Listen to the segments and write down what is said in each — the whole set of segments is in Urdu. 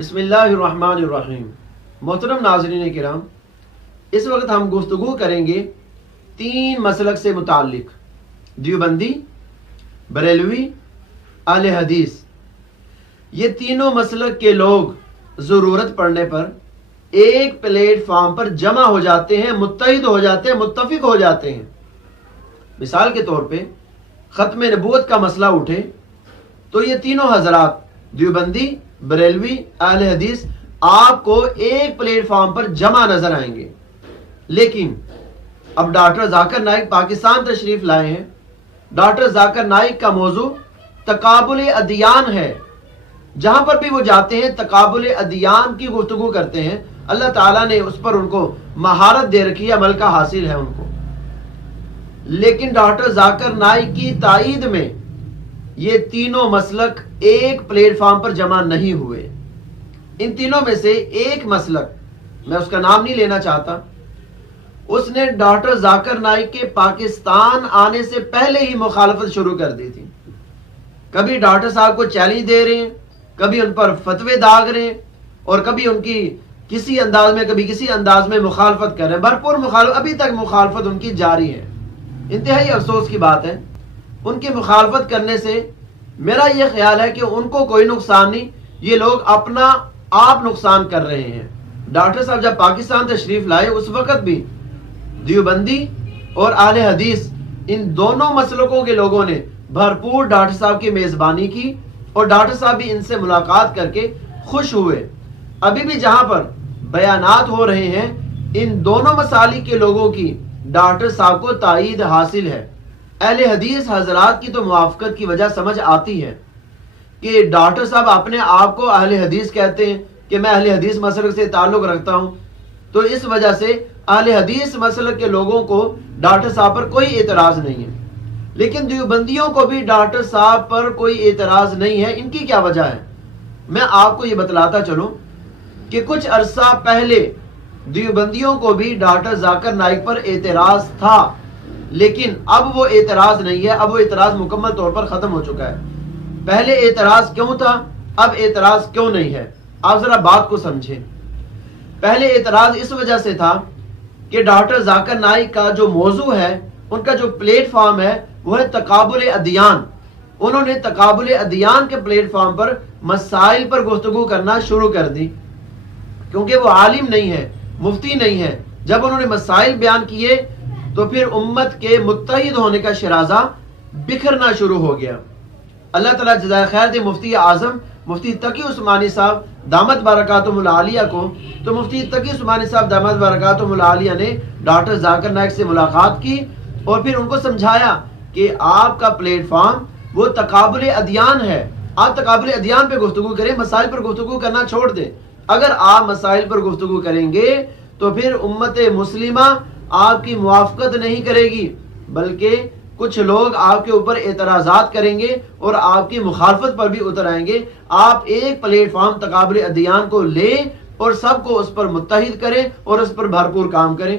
بسم اللہ الرحمن الرحیم۔ محترم ناظرین کرام، اس وقت ہم گفتگو کریں گے 3 مسلک سے متعلق: دیوبندی، بریلوی، اہل حدیث۔ یہ تینوں مسلک کے لوگ ضرورت پڑنے پر ایک پلیٹ فارم پر جمع ہو جاتے ہیں، متحد ہو جاتے ہیں، متفق ہو جاتے ہیں۔ مثال کے طور پہ ختم نبوت کا مسئلہ اٹھے تو یہ تینوں حضرات دیوبندی، بریلوی، اہل حدیث آپ کو ایک پلیٹ فارم پر جمع نظر آئیں گے۔ لیکن اب ڈاکٹر ذاکر نائک پاکستان تشریف لائے ہیں۔ ڈاکٹر ذاکر نائک کا موضوع تقابل ادیان ہے۔ جہاں پر بھی وہ جاتے ہیں تقابل ادیان کی گفتگو کرتے ہیں۔ اللہ تعالیٰ نے اس پر ان کو مہارت دے رکھی ہے، عمل کا حاصل ہے ان کو۔ لیکن ڈاکٹر ذاکر نائک کی تائید میں یہ تینوں مسلک ایک پلیٹ فارم پر جمع نہیں ہوئے۔ ان تینوں میں سے ایک مسلک، میں اس کا نام نہیں لینا چاہتا، اس نے ڈاکٹر ذاکر نائک کے پاکستان آنے سے پہلے ہی مخالفت شروع کر دی تھی۔ کبھی ڈاکٹر صاحب کو چیلنج دے رہے ہیں، کبھی ان پر فتوے داغ رہے ہیں، اور کبھی ان کی کسی انداز میں کبھی کسی انداز میں مخالفت کر رہے ہیں۔ بھرپور مخالفت، ابھی تک مخالفت ان کی جاری ہے۔ انتہائی افسوس کی بات ہے، ان کی مخالفت کرنے سے میرا یہ خیال ہے کہ ان کو کوئی نقصان نہیں، یہ لوگ اپنا آپ نقصان کر رہے ہیں۔ ڈاکٹر صاحب جب پاکستان تشریف لائے اس وقت بھی دیوبندی اور اہل حدیث ان دونوں مسلکوں کے لوگوں نے بھرپور ڈاکٹر صاحب کی میزبانی کی، اور ڈاکٹر صاحب بھی ان سے ملاقات کر کے خوش ہوئے۔ ابھی بھی جہاں پر بیانات ہو رہے ہیں ان دونوں مسالک کے لوگوں کی ڈاکٹر صاحب کو تائید حاصل ہے۔ اہل حدیث حضرات کی تو موافقت کی وجہ سمجھ آتی ہے کہ ڈاکٹر صاحب اپنے آپ کو اہل حدیث کہتے ہیں کہ میں اہل حدیث مسلک سے تعلق رکھتا ہوں، تو اس وجہ سے اہل حدیث مسلک کے لوگوں کو ڈاکٹر صاحب پر کوئی اعتراض نہیں ہے۔ لیکن دیوبندیوں کو بھی ڈاکٹر صاحب پر کوئی اعتراض نہیں ہے۔ ان کی کیا وجہ ہے؟ میں آپ کو یہ بتلاتا چلوں کہ کچھ عرصہ پہلے دیوبندیوں کو بھی ڈاکٹر ذاکر نائک پر اعتراض تھا، لیکن اب وہ اعتراض نہیں ہے، اب وہ اعتراض مکمل طور پر ختم ہو چکا ہے۔ پہلے اعتراض کیوں تھا، اب اعتراض کیوں نہیں ہے؟ آپ ذرا بات کو سمجھیں۔ پہلے اعتراض اس وجہ سے تھا کہ ڈاکٹر ذاکر نائک کا جو موضوع ہے، ان کا جو پلیٹ فارم ہے وہ ہے تقابل ادیان۔ انہوں نے تقابل ادیان کے پلیٹ فارم پر مسائل پر گفتگو کرنا شروع کر دی، کیونکہ وہ عالم نہیں ہے، مفتی نہیں ہے۔ جب انہوں نے مسائل بیان کیے تو پھر امت کے متحد ہونے کا شرازہ بکھرنا شروع ہو گیا۔ اللہ تعالیٰ جزائے خیر دے مفتی اعظم مفتی تقی عثمانی صاحب دامت برکاتہم العالیہ کو، تو مفتی تقی عثمانی صاحب دامت برکاتہم العالیہ نے ڈاکٹر ذاکر نائک سے ملاقات کی اور پھر ان کو سمجھایا کہ آپ کا پلیٹ فارم وہ تقابل ادیان ہے، آپ تقابل ادیان پہ گفتگو کریں، مسائل پر گفتگو کرنا چھوڑ دیں۔ اگر آپ مسائل پر گفتگو کریں گے تو پھر امت مسلمہ آپ کی موافقت نہیں کرے گی، بلکہ کچھ لوگ آپ کے اوپر اعتراضات کریں گے اور آپ کی مخالفت پر بھی اتر آئیں گے۔ آپ ایک پلیٹ فارم تقابل ادیان کو لیں اور سب کو اس پر متحد کریں اور اس پر بھرپور کام کریں۔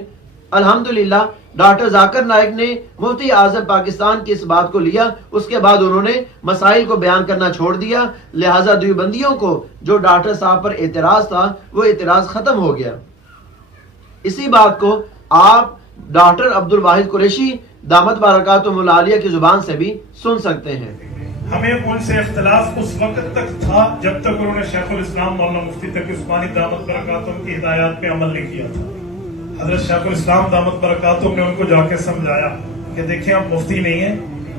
الحمدللہ ڈاکٹر ذاکر نائک نے مفتی اعظم پاکستان کی اس بات کو لیا، اس کے بعد انہوں نے مسائل کو بیان کرنا چھوڑ دیا، لہٰذا دیوبندیوں کو جو ڈاکٹر صاحب پر اعتراض تھا وہ اعتراض ختم ہو گیا۔ اسی بات کو آپ ڈاکٹر عبد الواحد قریشی دامت برکاتہم العالیہ کی زبان سے بھی سن سکتے ہیں۔ ہمیں ان سے اختلاف اس وقت تک تھا جب تک انہوں نے شیخ الاسلام مولانا مفتی تقی عثمانی دامت برکاتہم کی ہدایات پہ عمل نہیں کیا تھا۔ حضرت شیخ الاسلام دامت برکاتہم نے ان کو جا کے سمجھایا کہ دیکھیں آپ مفتی نہیں ہیں،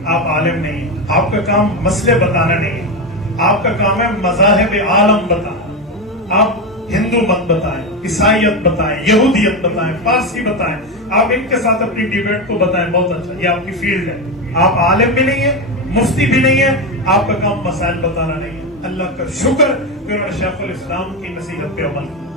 آپ عالم نہیں ہیں، آپ کا کام مسئلے بتانا نہیں ہے، آپ کا کام ہے مذاہب عالم بتانا۔ آپ ہندو مت بتائیں، عیسائیت بتائیں، یہودیت بتائیں، فارسی بتائیں، آپ ان کے ساتھ اپنی ڈیبیٹ کو بتائیں، بہت اچھا، یہ آپ کی فیلڈ ہے۔ آپ عالم بھی نہیں ہیں، مفتی بھی نہیں ہیں، آپ کا کام مسائل بتانا نہیں ہے۔ اللہ کا شکر کہ انہوں نے شیخ الاسلام کی نصیحت پہ عمل کیا،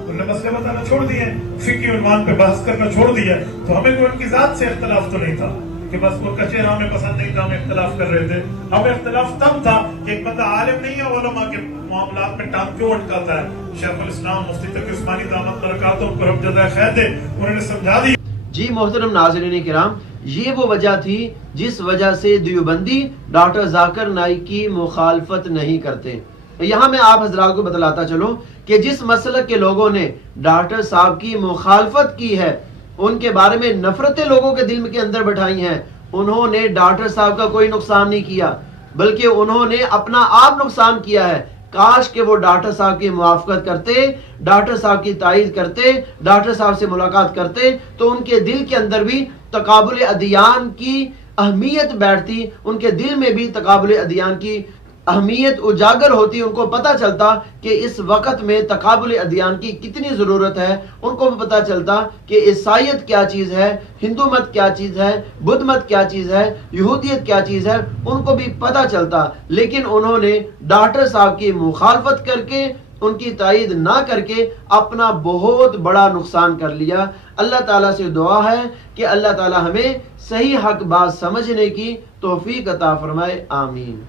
انہوں نے مسئلے بتانا چھوڑ دیے، فقہی عنوان پہ بحث کرنا چھوڑ دیا۔ تو ہمیں کوئی ان کی ذات سے اختلاف تو نہیں تھا کہ بس وہ کچے ہمیں پسند نہیں تھا، ہم اختلاف کر رہے تھے۔ ہمیں اختلاف تب تھا کہ ایک بندہ عالم نہیں ہے، علماء کے معاملات میں ٹانگ کیوں اٹکاتا ہے۔ شیخ الاسلام مفتی تقی عثمانی دامت برکاتہم کو رب جزائے خیر دے، انہوں نے سمجھا دی۔ جی محترم ناظرین کرام، یہ وہ وجہ تھی جس وجہ سے دیوبندی ڈاکٹر ذاکر نائک کی مخالفت نہیں کرتے۔ یہاں میں آپ حضرات کو بتلاتا چلوں کہ جس مسلک کے لوگوں نے ڈاکٹر صاحب کی مخالفت کی ہے، ان کے بارے میں نفرتیں لوگوں کے دل کے اندر بٹھائی ہیں، انہوں نے ڈاکٹر صاحب کا کوئی نقصان نہیں کیا، بلکہ انہوں نے اپنا آپ نقصان کیا ہے۔ کاش کہ وہ ڈاکٹر صاحب کی موافقت کرتے، ڈاکٹر صاحب کی تائید کرتے، ڈاکٹر صاحب سے ملاقات کرتے، تو ان کے دل کے اندر بھی تقابل ادیان کی اہمیت بیٹھتی، ان کے دل میں بھی تقابل ادیان کی اہمیت اجاگر ہوتی، ان کو پتہ چلتا کہ اس وقت میں تقابل ادیان کی کتنی ضرورت ہے، ان کو پتہ چلتا کہ عیسائیت کیا چیز ہے، ہندو مت کیا چیز ہے، بدھ مت کیا چیز ہے، یہودیت کیا چیز ہے، ان کو بھی پتہ چلتا۔ لیکن انہوں نے ڈاکٹر صاحب کی مخالفت کر کے، ان کی تائید نہ کر کے اپنا بہت بڑا نقصان کر لیا۔ اللہ تعالیٰ سے دعا ہے کہ اللہ تعالیٰ ہمیں صحیح حق بات سمجھنے کی توفیق عطا فرمائے، آمین۔